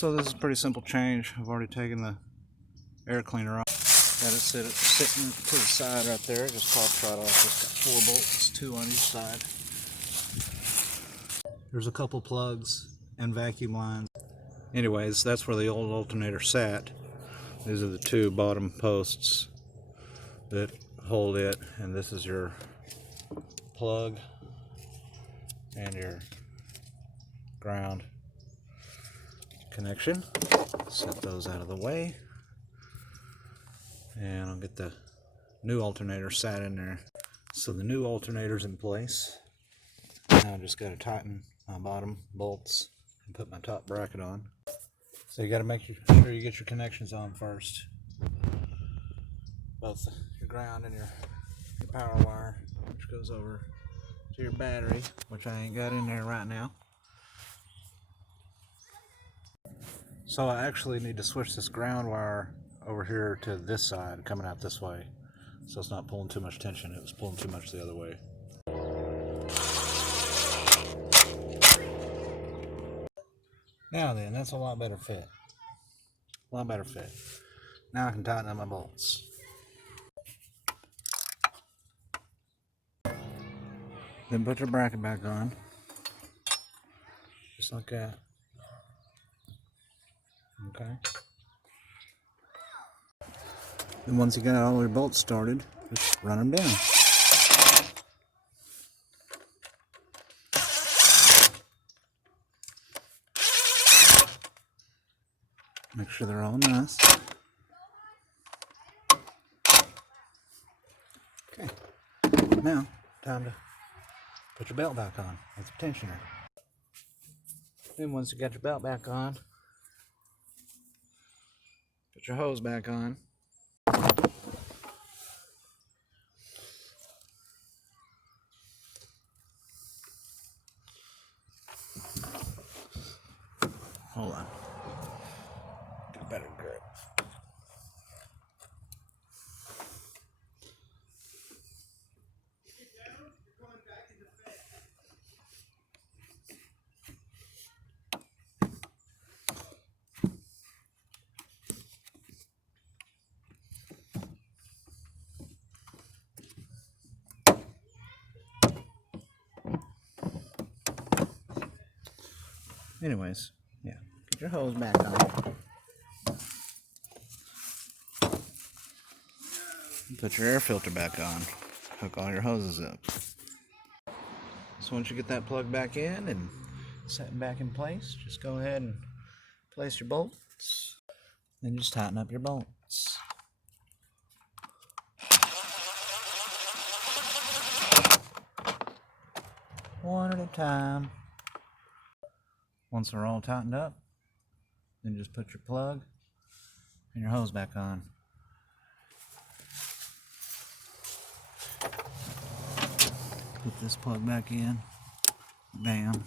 So this is a pretty simple change. I've already taken the air cleaner off. Got it sitting to the side right there. Just popped right off. It's got 4 bolts, 2 on each side. There's a couple plugs and vacuum lines. Anyways, that's where the old alternator sat. These are the 2 bottom posts that hold it, and this is your plug and your ground connection. Set those out of the way, and I'll get the new alternator sat in there. So the new alternator's in place. Now I just got to tighten my bottom bolts and put my top bracket on. So you got to make sure you get your connections on first, both your ground and your power wire, which goes over to your battery, which I ain't got in there right now. So I actually need to switch this ground wire over here to this side, coming out this way, so it's not pulling too much tension. It was pulling too much the other way. Now then, that's a lot better fit. A lot better fit. Now I can tighten up my bolts. Then put your bracket back on. Just like that. Okay. And once you got all your bolts started, just run them down. Make sure they're all nice. Okay. Now, time to put your belt back on with the tensioner. Then once you got your belt back on, put your hose back on. Hold on. Get a better grip. Anyways, yeah, get your hose back on. Put your air filter back on. Hook all your hoses up. So once you get that plug back in and set back in place, just go ahead and place your bolts. Then just tighten up your bolts. One at a time. Once they're all tightened up, then just put your plug and your hose back on. Put this plug back in. Bam.